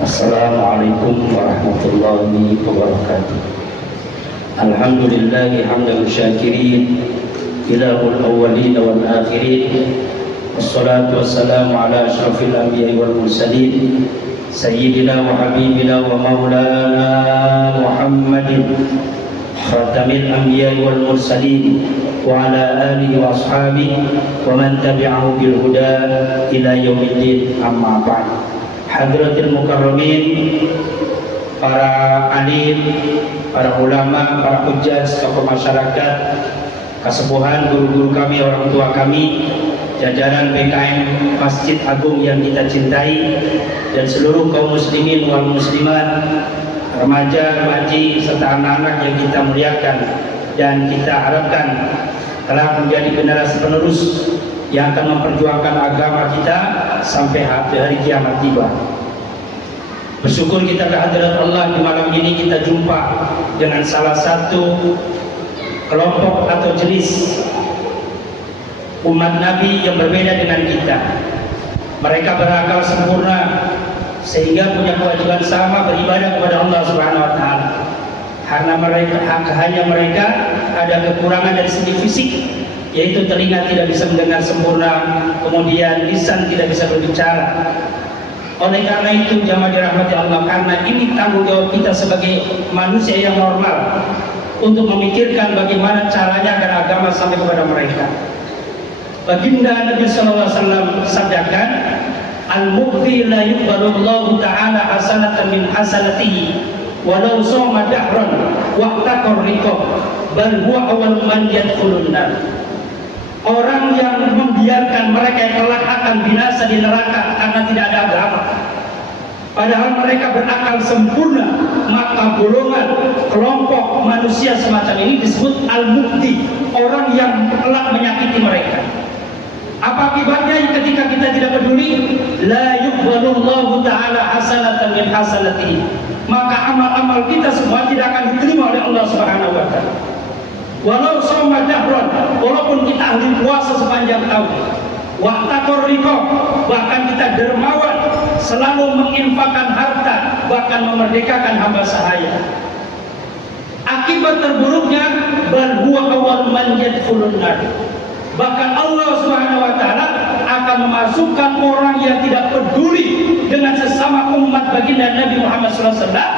Assalamualaikum warahmatullahi wabarakatuh. Alhamdulillahi hamdan syakirin, ilahul awwalin wal akhirin. Wassalatu wassalamu ala asyrafil anbiya'i wal mursalin, sayyidina wa habibina wa maulana Muhammadin khatamil anbiya'i wal mursalin wa ala alihi wa ashabihi wa man tabi'ahu bil huda ila yaumiddin, amma ba'd. Hadratil mukarramin, para alim, para ulama, para hujjah, tokoh masyarakat, kesepuhan, guru-guru kami, orang tua kami, jajaran PKM Masjid Agung yang kita cintai, dan seluruh kaum muslimin wal muslimat, remaja, remaji, serta anak-anak yang kita muliakan dan kita harapkan telah menjadi generasi penerus yang akan memperjuangkan agama kita sampai hari kiamat tiba. Bersyukur kita kehadirat Allah di malam ini, kita jumpa dengan salah satu kelompok atau jenis umat Nabi yang berbeda dengan kita. Mereka berakal sempurna sehingga punya kewajiban sama beribadah kepada Allah Subhanahu wa taala. Karena mereka ada kekurangan dari segi fisik, yaitu telinga tidak bisa mendengar sempurna, kemudian lisan tidak bisa berbicara. Oleh karena itu jamaah dirahmati Allah, karena ini tanggung jawab kita sebagai manusia yang normal untuk memikirkan bagaimana caranya agar agama sampai kepada mereka. Baginda Nabi sallallahu alaihi wasallam sabdakan, al-mughzi la yuqbalullahu ta'ala hasanatan min hasanatihi walau soma dahran waqtaqar riqab bal huwa awal man yadkhulun nar. Orang yang membiarkan mereka yang kelak akan binasa di neraka karena tidak ada agama, padahal mereka berakal sempurna, maka golongan kelompok manusia semacam ini disebut al-mughzi, orang yang kelak menyakiti mereka. Apa akibatnya ketika kita tidak peduli? La yuqbalullahu ta'ala hasanatan min hasanatihi, maka amal-amal kita semua tidak akan diterima oleh Allah Subhanahu wa taala. Walau soma dahron, walaupun kita ahli puasa sepanjang tahun, waqtaqar riqab, bahkan kita dermawan, selalu menginfakkan harta, bahkan memerdekakan hamba sahaya. Akibat terburuknya, bal huwa awwal man yadkhulun nar, bahkan Allah Subhanahu wa taala akan memasukkan orang yang tidak peduli dengan sesama umat baginda Nabi Muhammad sallallahu alaihi wasallam,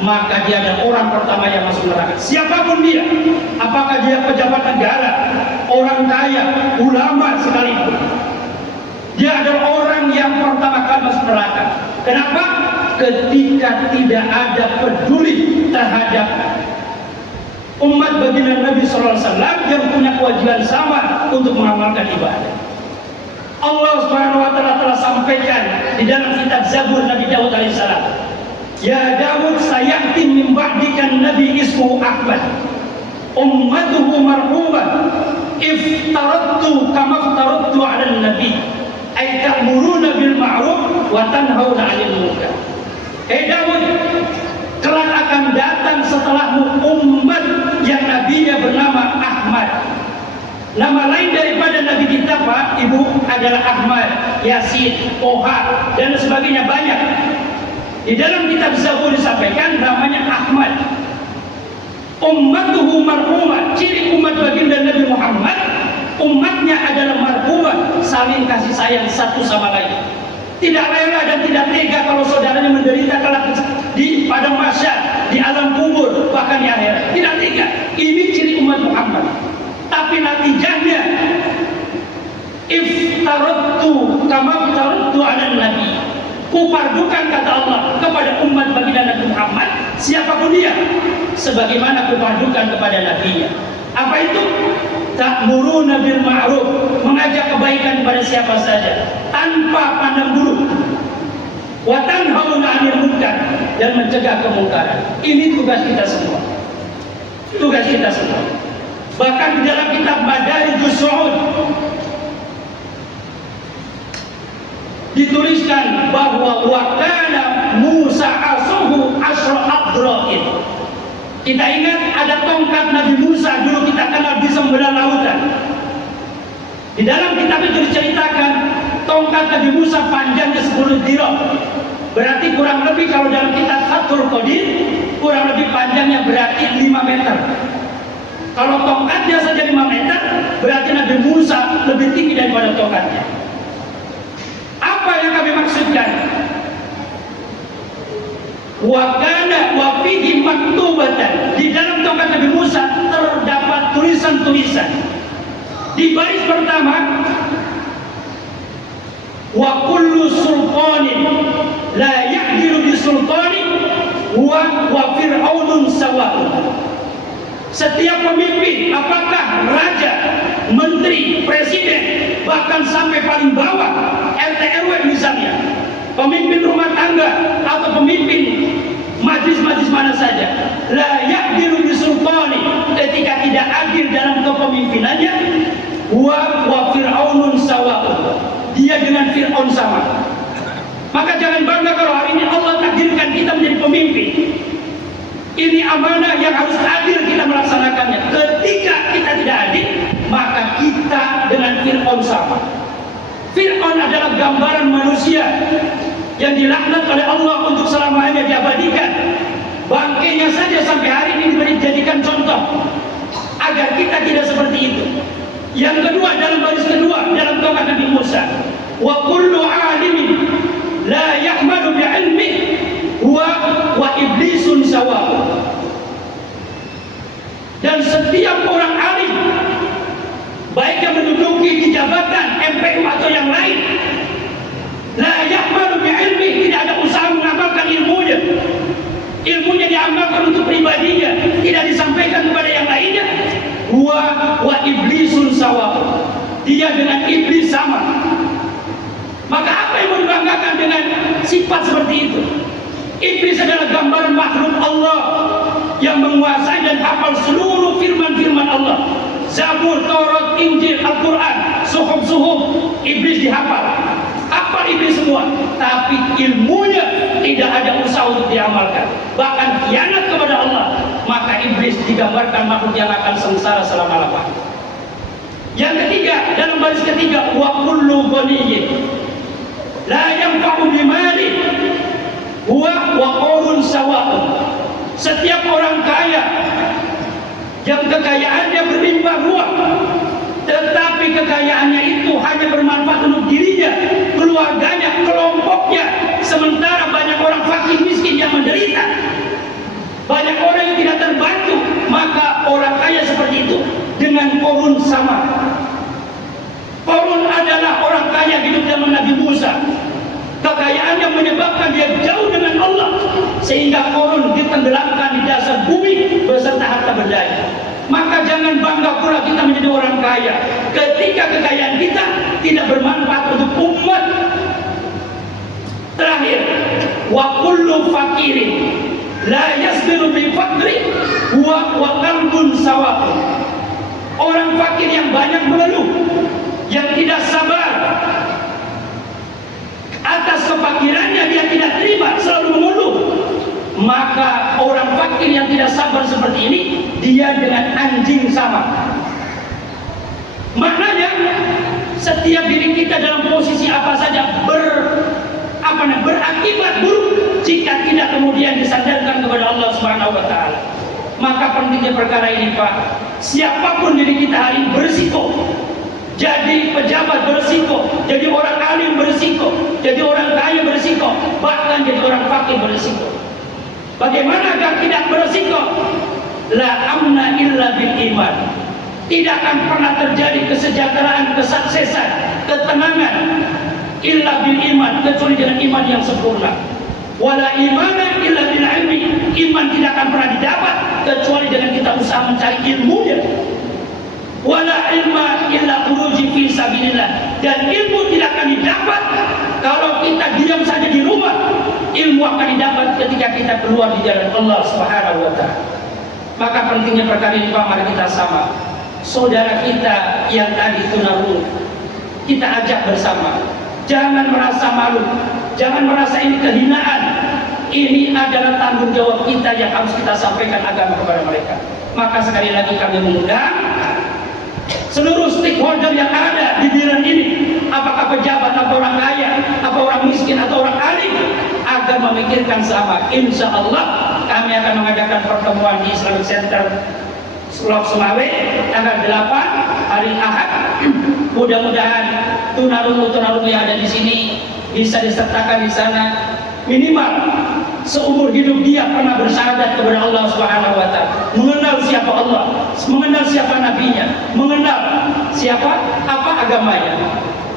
maka dia adalah orang pertama yang masuk neraka. Siapapun dia, apakah dia pejabat negara, orang kaya, ulama sekalipun, dia adalah orang yang pertama kali masuk neraka. Kenapa? Ketika tidak ada peduli terhadap umat baginda Nabi sallallahu alaihi wasallam yang punya kewajiban sama untuk mengamalkan ibadah. Allah Subhanahu wa taala telah sampaikan di dalam kitab Zabur Nabi Daud alaihissalam, ya Daud sayati min ba'dikan Nabi ismu Ahmad ummatuhu marhumah iftaradtu kama iftaradtu 'ala nabi ay ta'muruna bil ma'ruf wa tanhauna 'anil munkar. Hai Daud, kelak akan datang setelahmu umat yang nabinya bernama Ahmad. Nama lain daripada Nabi kita Pak, Ibu, adalah Ahmad, Yasin, Toha, dan sebagainya banyak. Di dalam kitab Zabur disampaikan namanya Ahmad. Ummatuhu marhumah, ciri umat baginda Nabi Muhammad, umatnya adalah marhumah, saling kasih sayang satu sama lain. Tidak rela dan tidak tega kalau saudaranya menderita kelak di padang mahsyar, di alam kubur, bahkan di akhirat. Tidak tega. Ini ciri umat Muhammad. Tapi natijahnya, iftaradtu kama iftaradtu 'ala nabi, kupardukan kata Allah kepada umat baginda Nabi Muhammad, siapapun dia, sebagaimana kupardukan kepada nabinya. Apa itu? Ta'muruna bil ma'ruf, mengajak kebaikan kepada siapa saja tanpa pandang bulu. Wa tanhauna 'anil munkar, dan mencegah kemungkaran. Ini tugas kita semua. Tugas kita semua. Bahkan di dalam kitab Madarijus Su'ud dituliskan bahwa wakana Musa asuhu asra abdra'in. Kita ingat ada tongkat Nabi Musa, dulu kita kenal bisa membelah lautan. Di dalam kitab itu diceritakan tongkat Nabi Musa panjangnya 10 dirham. Berarti kurang lebih kalau dalam kitab Fathul Qadir, kurang lebih panjangnya berarti 5 meter. Kalau tongkatnya saja 5 meter, berarti Nabi Musa lebih tinggi daripada tongkatnya. Apa yang kami maksudkan? Wa kana wa fihi maktubatan. Di dalam tongkat Nabi Musa terdapat tulisan-tulisan. Di baris pertama, wa kullu sultanin la yaqdiru bi sultanin wa fir'aunun sawa'un. Setiap pemimpin, apakah raja, menteri, presiden, bahkan sampai paling bawah RT RW misalnya, pemimpin rumah tangga atau pemimpin majlis-majlis mana saja, la yaqdiru bi sultani, ketika tidak adil dalam kepemimpinannya, wa fir'aunun sawa'un, dia dengan Fir'aun sama. Maka jangan bangga kalau hari ini Allah takdirkan kita menjadi pemimpin. Ini amanah yang harus adil kita melaksanakannya. Ketika kita tidak adil, maka kita dengan Fir'aun sama. Fir'aun adalah gambaran manusia yang dilaknat oleh Allah untuk selamanya diabadikan. Bangkainya saja sampai hari ini dijadikan contoh agar kita tidak seperti itu. Yang kedua, dalam baris kedua dalam tongkat Nabi Musa, wa kullu alimin la yahmadu bi ilmi wa iblisun sawa'un. Dan setiap orang alim, baik yang menduduki di jabatan MPU atau yang lain, la yahmadu bi ilmi, tidak ada usaha mengamalkan ilmunya. Ilmunya diamalkan untuk pribadinya, tidak disampaikan kepada yang lainnya. Wa iblisun sawa'un, dia dengan iblis sama. Maka apa yang mau dibanggakan dengan sifat seperti itu? Iblis adalah gambaran makhluk Allah yang menguasai dan hafal seluruh firman-firman Allah. Zabur, Taurat, Injil, Al-Quran, suhuf-suhuf, iblis dihafal. Apa iblis semua? Tapi ilmunya tidak ada usaha untuk diamalkan, bahkan khianat kepada Allah. Maka iblis digambarkan makhluk yang akan sengsara selama-lamanya. Yang ketiga, dalam baris ketiga, wa kullu ghaniyyin la yanfa'u bimali huwa wa qawlun sawa'un. Setiap orang kaya yang kekayaannya berlimpah ruah, tetapi kekayaannya itu hanya bermanfaat untuk dirinya, keluarganya, kelompoknya, sementara banyak orang fakir miskin yang menderita, banyak orang yang tidak terbantu. Maka orang kaya seperti itu dengan Qarun sama. Qarun adalah orang kaya hidup zaman Nabi Musa. Kekayaan yang menyebabkan dia jauh dengan Allah, sehingga Qarun ditenggelamkan di dasar bumi beserta harta bendanya. Maka jangan bangga pula kita menjadi orang kaya ketika kekayaan kita tidak bermanfaat untuk umat. Terakhir, wa kullu fakirin la yasbiru bi faqri wa qalbun sawa'un. Orang fakir yang banyak mengeluh, yang tidak sabar atas kefakirannya, dia tidak terima, selalu mengeluh, maka orang fakir yang tidak sabar seperti ini, dia dengan anjing sama. Maknanya setiap diri kita dalam posisi apa saja berakibat buruk jika tidak kemudian disandarkan kepada Allah Subhanahu wa taala. Maka pentingnya perkara ini, Pak. Siapapun diri kita hari ini berisiko. Jadi pejabat berisiko, jadi orang alim berisiko, jadi orang kaya berisiko, bahkan jadi orang fakir berisiko. Bagaimana agar tidak berisiko? La amna illa bil iman. Tidak akan pernah terjadi kesejahteraan, kesuksesan, ketenangan illa bil iman, kecuali dengan iman yang sempurna. Wala imana illa bil ilmi. Iman tidak akan pernah didapat kecuali dengan kita usaha mencari ilmunya. Wala ilma illa khuruji fi sabilillah. Dan ilmu tidak akan didapat kalau kita diam saja di rumah. Ilmu akan didapat ketika kita keluar di jalan Allah Subhanahu wa taala. Maka pentingnya perkara ini, Pak, mari kita sama. Saudara kita yang tadi tunarungu, kita ajak bersama. Jangan merasa malu, jangan merasa ini kehinaan. Ini adalah tanggung jawab kita yang harus kita sampaikan agama kepada mereka. Maka sekali lagi kami mengundang seluruh stakeholder yang ada di bilan ini, apakah pejabat atau orang kaya, atau orang miskin atau orang alim, agar agar memikirkan sama. Insya Allah kami akan mengadakan pertemuan di Islamic Center Lok Sumawe tanggal 8 hari Ahad. Mudah-mudahan tunarungu yang ada di sini bisa disertakan di sana. Minimal seumur hidup dia pernah bersyahadat kepada Allah Subhanahu wa taala, mengenal siapa Allah, mengenal siapa nabinya, mengenal siapa apa agamanya.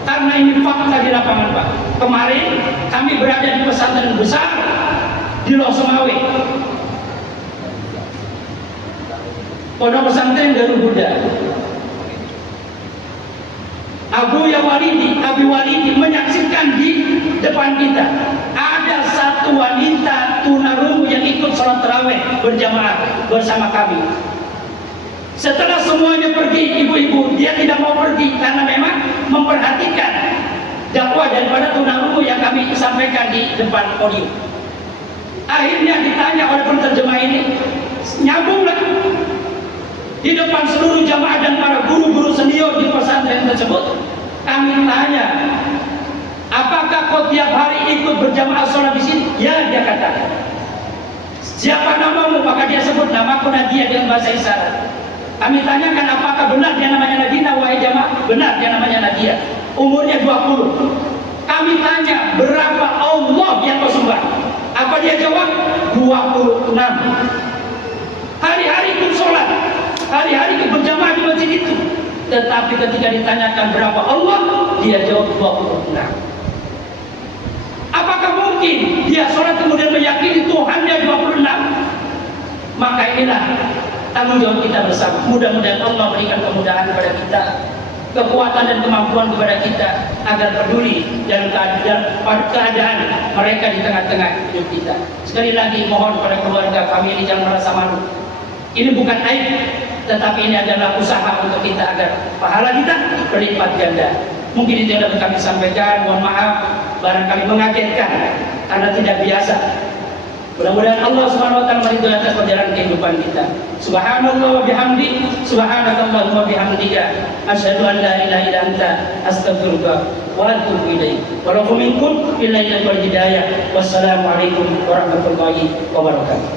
Karena ini fakta di lapangan, Pak. Kemarin kami berada di pesantren besar di Lok Sumawe, Pondok Pesantren Darul Huda. Abi Walidi menyaksikan di depan kita ada satu wanita tunarungu yang ikut sholat tarawih berjamaah bersama kami. Setelah semuanya pergi, ibu-ibu, dia tidak mau pergi karena memang memperhatikan dakwah daripada tunarungu yang kami sampaikan di depan podium. Akhirnya ditanya oleh penterjemah ini, nyambunglah di depan seluruh jamaah dan para guru-guru senior di pesantren tersebut. Kami tanya, apakah kau tiap hari ikut berjamaah sholat di sini? Ya, dia katakan. Siapa namamu? Maka dia sebut namaku Nadia dengan bahasa isyarat. Kami tanyakan, apakah benar dia namanya Nadina? Wahai jamaah, benar dia namanya Nadia. Umurnya 20. Kami tanya, berapa Allah yang kau sembah? Apa dia jawab? 26. Hari-hari ikut sholat, hari-hari ikut berjamaah di masjid itu. Tetapi ketika ditanyakan berapa Allah, dia jawab 26. Apakah mungkin dia sholat kemudian meyakini Tuhannya 26? Maka inilah tanggung jawab kita bersama. Mudah-mudahan Allah berikan kemudahan kepada kita, kekuatan dan kemampuan kepada kita agar peduli dan keadaan mereka di tengah-tengah hidup kita. Sekali lagi mohon pada keluarga kami ini jangan merasa malu. Ini bukan aib, tetapi ini adalah usaha untuk kita agar pahala kita berlipat ganda. Mungkin itu yang dapat kami sampaikan. Mohon maaf barangkali mengagetkan karena tidak biasa. Mudah-mudahan Allah Subhanahu wa taala meridhoi atas perjalanan kehidupan kita. Subhanallah wa bihamdi, subhanakallahumma wa bihamdika, asyhadu an la ilaha illa anta, astaghfiruka wa atubu ilaik. Wa lakum minkum illa ilal hidayah. Wassalamualaikum warahmatullahi wabarakatuh.